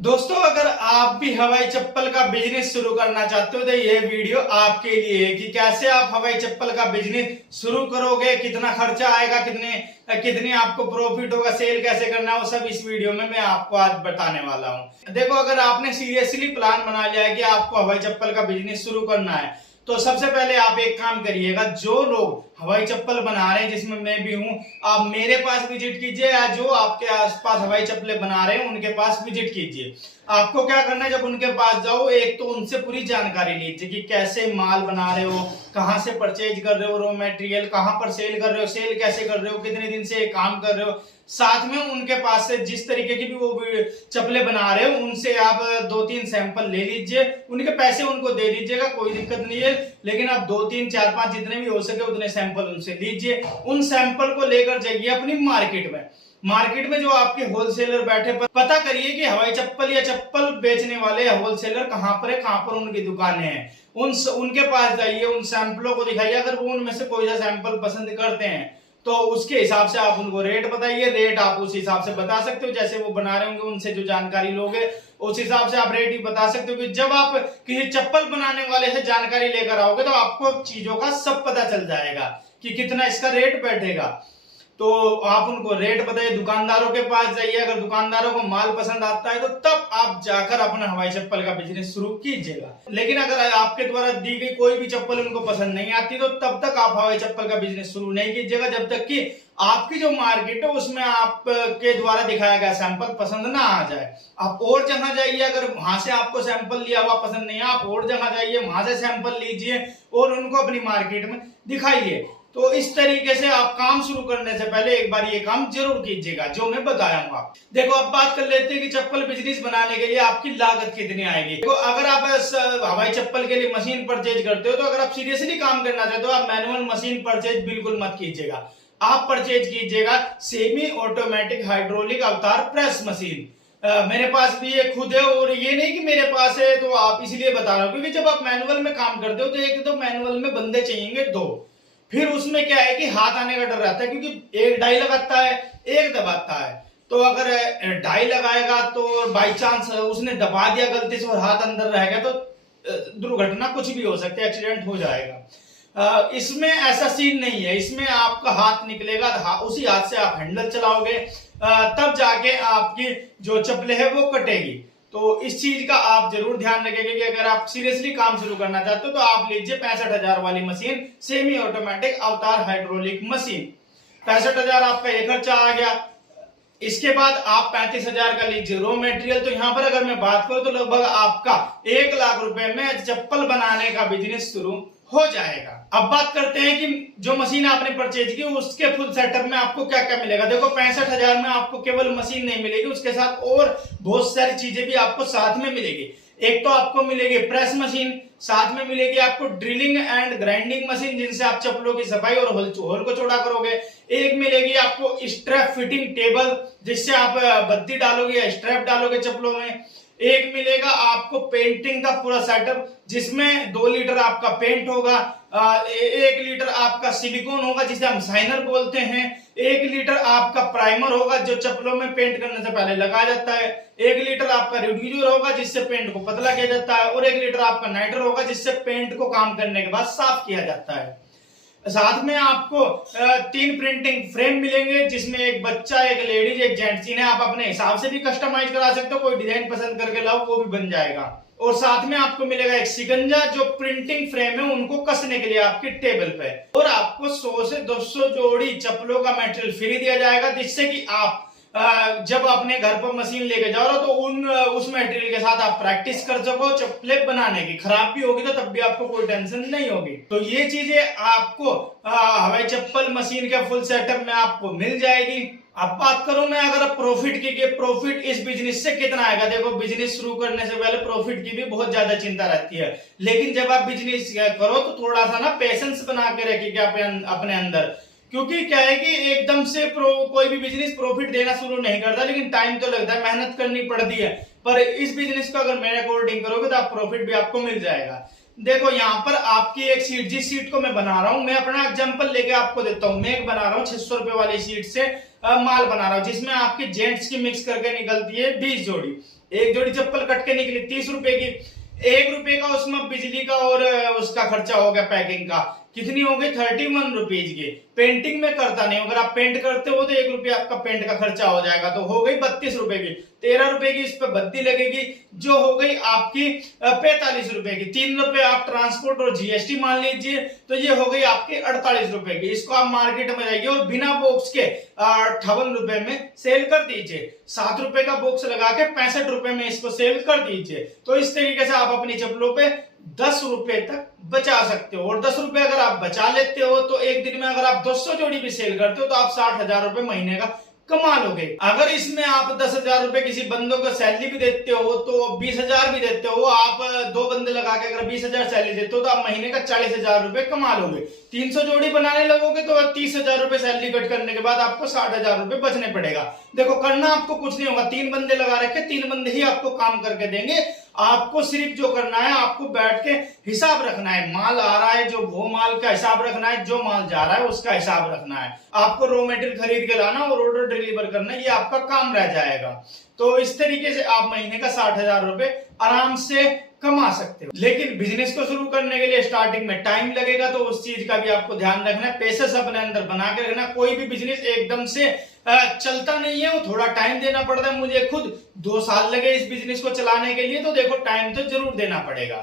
दोस्तों, अगर आप भी हवाई चप्पल का बिजनेस शुरू करना चाहते हो तो ये वीडियो आपके लिए है कि कैसे आप हवाई चप्पल का बिजनेस शुरू करोगे, कितना खर्चा आएगा, कितनी आपको प्रॉफिट होगा, सेल कैसे करना है, वो सब इस वीडियो में मैं आपको आज बताने वाला हूं। देखो, अगर आपने सीरियसली प्लान बना लिया है कि आपको हवाई चप्पल का बिजनेस शुरू करना है तो सबसे पहले आप एक काम करिएगा। जो लोग हवाई चप्पल बना रहे हैं, जिसमें मैं भी हूं, आप मेरे पास विजिट कीजिए या जो आपके आसपास हवाई चप्पलें बना रहे हैं उनके पास विजिट कीजिए। आपको क्या करना है, जब उनके पास जाओ, एक तो उनसे पूरी जानकारी लीजिए कि कैसे माल बना रहे हो, कहां से परचेज कर रहे हो, रॉ मटेरियल कहां पर सेल कर रहे हो, सेल कैसे कर रहे हो, कितने दिन से काम कर रहे हो। साथ में उनके पास से जिस तरीके की भी वो चप्पलें बना रहे हो उनसे आप 2-3 सैंपल ले लीजिए, उनके पैसे उनको दे दीजिएगा, कोई दिक्कत नहीं है। लेकिन आप 2-3-4-5 जितने भी हो सके उतने सैंपल उनसे लीजिए। उन सैंपल को लेकर जाइए अपनी मार्केट में जो आपके होलसेलर बैठे, पता करिए कि हवाई चप्पल या चप्पल बेचने वाले होलसेलर कहां पर है, कहां पर उनकी दुकानें हैं। उनके पास जाइए, उन सैंपलों को दिखाइए। अगर वो उनमें से कोई सा सैंपल पसंद करते हैं तो उसके हिसाब से आप उनको रेट बताइए। रेट आप उस हिसाब से बता सकते हो, जैसे वो बना रहे होंगे उनसे जो जानकारी लोगे उस हिसाब से आप रेट ही बता सकते हो। कि जब आप किसी चप्पल बनाने वाले से जानकारी लेकर आओगे तो आपको चीजों का सब पता चल जाएगा कि कितना इसका रेट बैठेगा। तो आप उनको रेट बताइए, दुकानदारों के पास जाइए। अगर दुकानदारों को माल पसंद आता है तो तब आप जाकर अपना हवाई चप्पल का बिजनेस शुरू कीजिएगा। लेकिन अगर आपके द्वारा दी गई कोई भी चप्पल उनको पसंद नहीं आती तो तब तक आप हवाई चप्पल का बिजनेस शुरू नहीं कीजिएगा, जब तक कि आपकी जो मार्केट है उसमें आपके द्वारा दिखाया गया सैंपल पसंद ना आ जाए। आप और जगह जाइए, अगर वहां से आपको सैंपल लिया हुआ पसंद नहीं है, आप और जगह जाइए, वहां से सैंपल लीजिए और उनको अपनी मार्केट में दिखाइए। तो इस तरीके से आप काम शुरू करने से पहले एक बार ये काम जरूर कीजिएगा जो मैं बताया हूँ। देखो, अब बात कर लेते हैं कि चप्पल बिजनेस बनाने के लिए आपकी लागत कितनी आएगी। देखो, अगर आप हवाई चप्पल के लिए मशीन परचेज करते हो तो अगर आप सीरियसली काम करना चाहते हो, आप मैनुअल मशीन परचेज बिल्कुल मत कीजिएगा। आप परचेज कीजिएगा सेमी ऑटोमेटिक हाइड्रोलिक अवतार प्रेस मशीन। मेरे पास भी ये खुद है, और ये नहीं कि मेरे पास है तो आप इसलिए बता रहा हूं, क्योंकि जब आप मैनुअल में काम करते हो तो एक तो मैनुअल में बंदे चाहिए 2, फिर उसमें क्या है कि हाथ आने का डर रहता है, क्योंकि एक डाई लगाता है एक दबाता है। तो अगर डाई लगाएगा तो बाई चांस उसने दबा दिया गलती से और हाथ अंदर रहेगा तो दुर्घटना कुछ भी हो सकती है, एक्सीडेंट हो जाएगा। इसमें ऐसा सीन नहीं है, इसमें आपका हाथ निकलेगा, उसी हाथ से आप हैंडल चलाओगे, तब जाके आपकी जो चप्पल है वो कटेगी। तो इस चीज का आप जरूर ध्यान रखेंगे कि अगर आप सीरियसली काम शुरू करना चाहते हो तो आप लीजिए 65,000 वाली मशीन, सेमी ऑटोमेटिक अवतार हाइड्रोलिक मशीन। 65,000 आपका ये खर्चा आ गया। इसके बाद आप 35,000 का लीजिए रॉ मटेरियल। तो यहाँ पर अगर मैं बात करूं तो लगभग आपका 1 लाख रुपए में चप्पल बनाने का बिजनेस शुरू हो जाएगा। अब बात करते हैं कि जो मशीन आपने परचेज की उसके फुल सेटअप में आपको क्या क्या मिलेगा। देखो, 65,000 में आपको केवल मशीन नहीं मिलेगी, उसके साथ और बहुत सारी चीजें भी आपको साथ में मिलेगी। एक तो आपको मिलेगी प्रेस मशीन, साथ में मिलेगी आपको ड्रिलिंग एंड ग्राइंडिंग मशीन, जिनसे आप चप्पलों की सफाई और होल को चौड़ा करोगे। एक मिलेगी आपको स्ट्रैप फिटिंग टेबल, जिससे आप बत्ती डालोगे या स्ट्रैप डालोगे चप्पलों में। एक मिलेगा आपको पेंटिंग का पूरा सेटअप, जिसमें 2 लीटर आपका पेंट होगा, 1 लीटर आपका सिलिकॉन होगा जिसे हम शाइनर बोलते हैं, 1 लीटर आपका प्राइमर होगा जो चप्पलों में पेंट करने से पहले लगाया जाता है, 1 लीटर आपका रिड्यूसर होगा जिससे पेंट को पतला किया जाता है, और 1 लीटर आपका नाइट्रो होगा जिससे पेंट को काम करने के बाद साफ किया जाता है। साथ में आपको 3 प्रिंटिंग फ्रेम मिलेंगे, जिसमें एक बच्चा, एक लेडीज, एक जेंट्स, इन्हें आप अपने हिसाब से भी कस्टमाइज करा सकते हो, कोई डिजाइन पसंद करके लाओ वो भी बन जाएगा। और साथ में आपको मिलेगा एक शिकंजा, जो प्रिंटिंग फ्रेम है उनको कसने के लिए आपके टेबल पे। और आपको 100 से 200 जोड़ी चप्पलों का मटेरियल फ्री दिया जाएगा, जिससे कि आप जब अपने घर पर मशीन लेके जाओ तो उस मटेरियल के साथ आप प्रैक्टिस कर सको चप्पलें बनाने की। खराब भी होगी तो तब भी आपको कोई टेंशन नहीं होगी। तो ये चीजें आपको हवाई चप्पल मशीन के फुल सेटअप में आपको मिल जाएगी। अब बात करूं मैं अगर प्रॉफिट की, प्रॉफिट इस बिजनेस से कितना आएगा। देखो, बिजनेस शुरू करने से पहले प्रॉफिट की भी बहुत ज्यादा चिंता रहती है, लेकिन जब आप बिजनेस करो तो थोड़ा सा ना पेशेंस बना के रखिए अपने अंदर। क्योंकि क्या है कि एकदम से कोई भी बिजनेस प्रॉफिट देना शुरू नहीं करता, लेकिन टाइम तो लगता है, मेहनत करनी पड़ती है। पर इस बिजनेस को अगर मेरे अकॉर्डिंग करोगे तो आप प्रॉफिट भी आपको मिल जाएगा। देखो, यहाँ पर आपकी एक सीट, जिस सीट को मैं बना रहा हूं, मैं अपना एग्जांपल लेके आपको देता हूं। मैं एक बना रहा हूँ 600 रुपए वाली सीट से माल बना रहा हूँ, जिसमें आपकी जेंट्स की मिक्स करके निकलती है 20 जोड़ी। एक जोड़ी चप्पल कट के निकली 30 रुपए की, 1 रुपए का उसमें बिजली का और उसका खर्चा हो गया पैकिंग का, कितनी हो गई 31 रुपीज की। पेंटिंग में करता नहीं, अगर आप पेंट करते हो तो 1 रुपया आपका पेंट का खर्चा हो जाएगा, तो हो गई 32 रुपए की। 13 रुपए की इस पे बत्ती लगेगी, जो हो गई आपकी 45 रुपए की। 3 रुपए आप ट्रांसपोर्ट और जीएसटी मान लीजिए, तो ये हो गई आपकी 48 रुपए की। इसको आप मार्केट में जाइए और बिना बॉक्स के 58 रुपए में सेल कर दीजिए। 7 रुपए का बॉक्स लगा के 65 रुपए में इसको सेल कर दीजिए। तो इस तरीके से आप अपनी चप्पलों पे 10 रुपए तक बचा सकते हो। और 10 रुपए अगर आप बचा लेते हो तो एक दिन में अगर आप 200 जोड़ी भी सेल करते हो तो आप 60,000 रुपए महीने का कमा लोगे। अगर इसमें आप 10,000 रुपए किसी बंदों को सैलरी भी देते हो तो 20,000 भी देते हो, आप 2 बंदे लगा के अगर 20,000 सैलरी देते हो तो आप महीने का 40,000 रुपए कमा लोगे। 300 जोड़ी बनाने लगोगे तो 30,000 रुपए सैलरी कट करने के बाद आपको 60,000 रुपए बचने पड़ेगा। देखो करना आपको कुछ नहीं होगा, 3 बंदे लगा रखे, 3 बंदे ही आपको काम करके देंगे। आपको सिर्फ जो करना है, आपको बैठ के हिसाब रखना है, माल आ रहा है जो वो माल का हिसाब रखना है, जो माल जा रहा है उसका हिसाब रखना है। आपको रॉ मटेरियल खरीद के लाना और ऑर्डर डिलीवर करना, ये आपका काम रह जाएगा। तो इस तरीके से आप महीने का 60,000 रुपए आराम से कमा सकते हो। लेकिन बिजनेस को शुरू करने के लिए स्टार्टिंग में टाइम लगेगा, तो उस चीज का भी आपको ध्यान रखना है, पेशेंस अपने अंदर बना के रखना। कोई भी बिजनेस एकदम से चलता नहीं है, वो थोड़ा टाइम देना पड़ता है। मुझे खुद 2 साल लगे इस बिजनेस को चलाने के लिए, तो देखो टाइम तो जरूर देना पड़ेगा।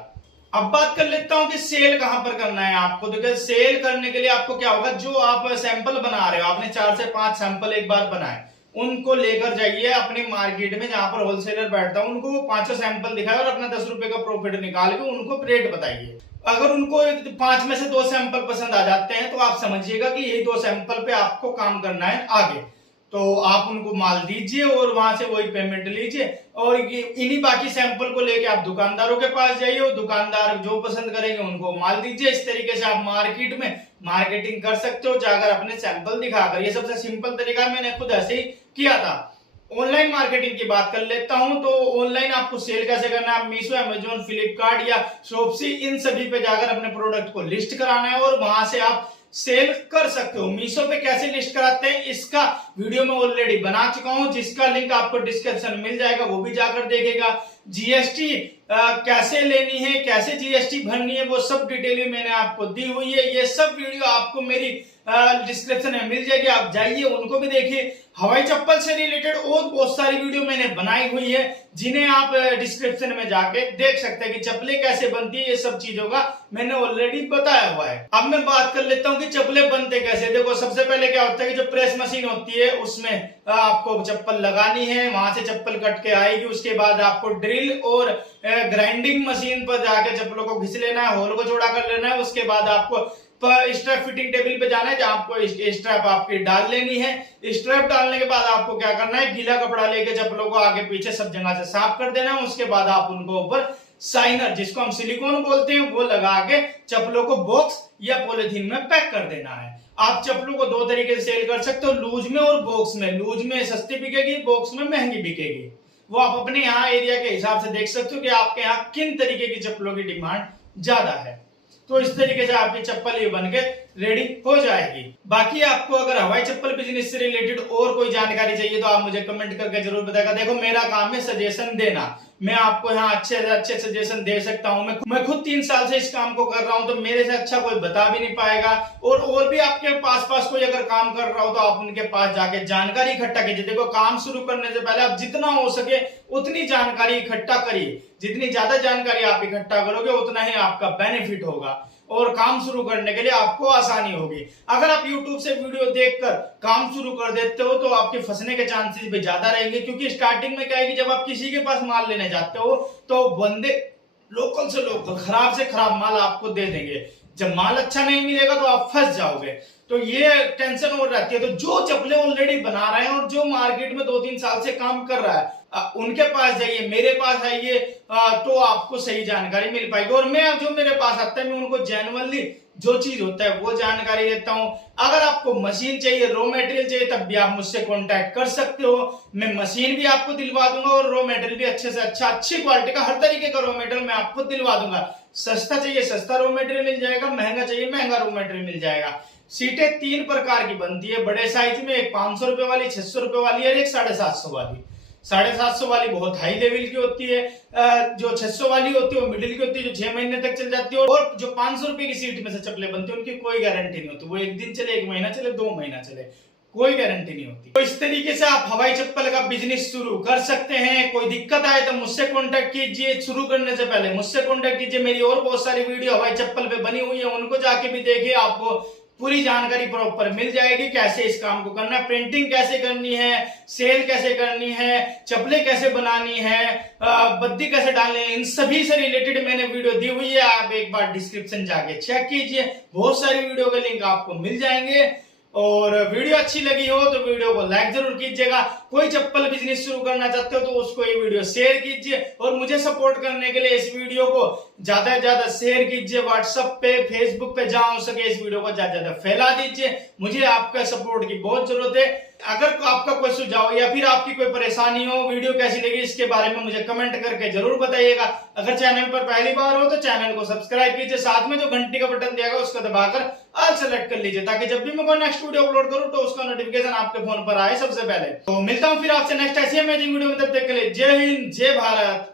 अब बात कर लेता हूं कि सेल कहां पर करना है आपको। देखिए सेल करने के लिए आपको क्या होगा, जो आप सैंपल बना रहे हो, आपने 4 से 5 सैंपल एक बार बनाए, उनको लेकर जाइए अपनी मार्केट में जहां पर होलसेलर बैठता है, उनको वो 5 सैंपल दिखाए और अपना 10 रुपए का प्रॉफिट निकाल के उनको रेट बताइए। अगर उनको 5 में से 2 सैंपल पसंद आ जाते हैं तो आप समझिएगा कि यही 2 सैंपल पे आपको काम करना है आगे। तो आप उनको माल दीजिए और वहां से वही पेमेंट लीजिए, और इन्हीं बाकी सैंपल को लेके आप दुकानदारों के पास जाइए और दुकानदार जो पसंद करेंगे उनको माल दीजिए। इस तरीके से आप मार्केट में मार्केटिंग कर सकते हो, जाकर अपने सैंपल दिखाकर। ये सबसे सिंपल तरीका है, मैंने खुद ऐसे ही किया था। ऑनलाइन मार्केटिंग की बात कर लेता हूं, तो ऑनलाइन आपको सेल कैसे करना है, मीशो, अमेजोन, फ्लिपकार्ट या शॉप्सी, इन सभी पे जाकर अपने प्रोडक्ट को लिस्ट कराना है और वहां से आप सेल कर सकते हो। मीशो पे कैसे लिस्ट कराते हैं इसका वीडियो मैं ऑलरेडी बना चुका हूं, जिसका लिंक आपको डिस्क्रिप्शन में मिल जाएगा, वो भी जाकर देखेगा। जीएसटी कैसे लेनी है, कैसे जीएसटी भरनी है, वो सब डिटेल मैंने आपको दी हुई है। ये सब वीडियो आपको मेरी डिस्क्रिप्शन में मिल जाएगी, आप जाइए उनको भी देखिए। हवाई चप्पल से रिलेटेड और बहुत सारी वीडियो मैंने बनाई हुई है, जिन्हें आप डिस्क्रिप्शन में जाके देख सकते हैं कि चप्पलें कैसे बनती है। ये सब चीजों का मैंने ऑलरेडी बताया हुआ है। अब मैं बात कर लेता हूं कि चप्पलें बनते कैसे। देखो सबसे पहले क्या होता है कि जो प्रेस मशीन होती है उसमें आपको चप्पल लगानी है, वहां से चप्पल कट के आएगी। उसके बाद आपको ड्रिल और ग्राइंडिंग मशीन पर जाके चप्पलों को घिस लेना है, होल को चौड़ा कर लेना है। उसके बाद आपको स्ट्रैप फिटिंग टेबल पे जाना है, जहां आपको स्ट्रैप आपकी डाल लेनी है। स्ट्रैप डालने के बाद आपको क्या करना है, गीला कपड़ा लेके चप्पलों को आगे पीछे सब जगह से साफ कर देना है। उसके बाद आप उनको ऊपर साइनर, जिसको हम सिलिकॉन बोलते हैं, वो लगा के चप्पलों को बॉक्स या पॉलिथीन में पैक कर देना है। आप चप्पलों को 2 तरीके से सेल कर सकते हो, लूज में और बॉक्स में। लूज में सस्ती बिकेगी, बॉक्स में महंगी बिकेगी। वो आप अपने यहाँ एरिया के हिसाब से देख सकते हो कि आपके यहाँ किन तरीके की चप्पलों की डिमांड ज्यादा है। तो इस तरीके से आपकी चप्पल ये बनके रेडी हो जाएगी। बाकी आपको अगर हवाई चप्पल बिजनेस से रिलेटेड और कोई जानकारी चाहिए तो आप मुझे कमेंट करके जरूर बताएगा। देखो मेरा काम है सजेशन देना, मैं आपको यहाँ अच्छे से अच्छे सजेशन दे सकता हूँ। मैं खुद 3 साल से इस काम को कर रहा हूँ, तो मेरे से अच्छा कोई बता भी नहीं पाएगा। और भी आपके पास कोई अगर काम कर रहा हो तो आप उनके पास जाके जानकारी इकट्ठा कीजिए। देखो काम शुरू करने से पहले आप जितना हो सके उतनी जानकारी इकट्ठा करिए। जितनी ज्यादा जानकारी आप इकट्ठा करोगे उतना ही आपका बेनिफिट होगा और काम शुरू करने के लिए आपको आसानी होगी। अगर आप YouTube से वीडियो देखकर काम शुरू कर देते हो तो आपके फंसने के चांसेस भी ज्यादा रहेंगे, क्योंकि स्टार्टिंग में क्या है कि जब आप किसी के पास माल लेने जाते हो तो बंदे लोकल से लोकल, खराब से खराब माल आपको दे देंगे। जब माल अच्छा नहीं मिलेगा तो आप फंस जाओगे, तो ये टेंशन और रहती है। तो जो चप्पलें ऑलरेडी बना रहे हैं और जो मार्केट में 2-3 साल से काम कर रहा है, उनके पास जाइए, मेरे पास आइए, तो आपको सही जानकारी मिल पाएगी। और मैं जो मेरे पास आता है मैं उनको जेन्युइनली जो चीज होता है वो जानकारी देता हूं। अगर आपको मशीन चाहिए, रॉ मटेरियल चाहिए, तब भी आप मुझसे कांटेक्ट कर सकते हो। मैं मशीन भी आपको दिलवा दूंगा और रॉ मटेरियल भी अच्छे से अच्छा, अच्छी क्वालिटी का, हर तरीके का रॉ मटेरियल मैं आपको दिलवा दूंगा। सस्ता चाहिए सस्ता रॉ मटेरियल मिल जाएगा, महंगा चाहिए महंगा रॉ मटेरियल मिल जाएगा। सीटें 3 प्रकार की बनती है बड़े साइज में, एक 500 रुपए वाली, 600 रुपए वाली और एक 750 वाली। 750 वाली बहुत हाई लेवल की होती है, जो 600 वाली होती है वो मिडिल की होती है, जो 6 महीने तक चल जाती है, और जो 500 रुपए की सीट में से चप्पलें बनती है उनकी कोई गारंटी नहीं होती, वो एक दिन चले, 1 महीना चले, 2 महीना चले, कोई गारंटी नहीं होती। तो इस तरीके से आप हवाई चप्पल का बिजनेस शुरू कर सकते हैं। कोई दिक्कत आए तो मुझसे कांटेक्ट कीजिए, शुरू करने से पहले मुझसे कांटेक्ट कीजिए। मेरी और बहुत सारी वीडियो हवाई चप्पल पे बनी हुई है, उनको जाके भी देखिए, आपको पूरी जानकारी प्रॉपर मिल जाएगी कैसे इस काम को करना है, प्रिंटिंग कैसे करनी है, सेल कैसे करनी है, चप्पलें कैसे बनानी है, बद्दी कैसे डालनी है, इन सभी से रिलेटेड मैंने वीडियो दी हुई है। आप एक बार डिस्क्रिप्शन जाके चेक कीजिए, बहुत सारी वीडियो के लिंक आपको मिल जाएंगे। और वीडियो अच्छी लगी हो तो वीडियो को लाइक जरूर कीजिएगा। कोई चप्पल बिजनेस शुरू करना चाहते हो तो उसको ये वीडियो शेयर कीजिए, और मुझे सपोर्ट करने के लिए इस वीडियो को ज्यादा से ज्यादा शेयर कीजिए। व्हाट्सएप पे, फेसबुक पे जहां हो सके इस वीडियो को ज्यादा से ज्यादा फैला दीजिए। मुझे आपका सपोर्ट की बहुत जरूरत है। अगर आपका कोई सुझाव या फिर आपकी कोई परेशानी हो, वीडियो कैसी लगी इसके बारे में मुझे कमेंट करके जरूर बताइएगा। अगर चैनल पर पहली बार हो तो चैनल को सब्सक्राइब कीजिए, साथ में जो घंटी का बटन दिया गया उसको दबाकर ऑल सेलेक्ट कर लीजिए, ताकि जब भी मैं कोई नेक्स्ट वीडियो अपलोड करूं तो उसका नोटिफिकेशन आपके फोन पर आए सबसे पहले। तो मिलता हूं फिर आपसे नेक्स्ट ऐसी अमेजिंग वीडियो में, तब तक के लिए जय हिंद, जय भारत।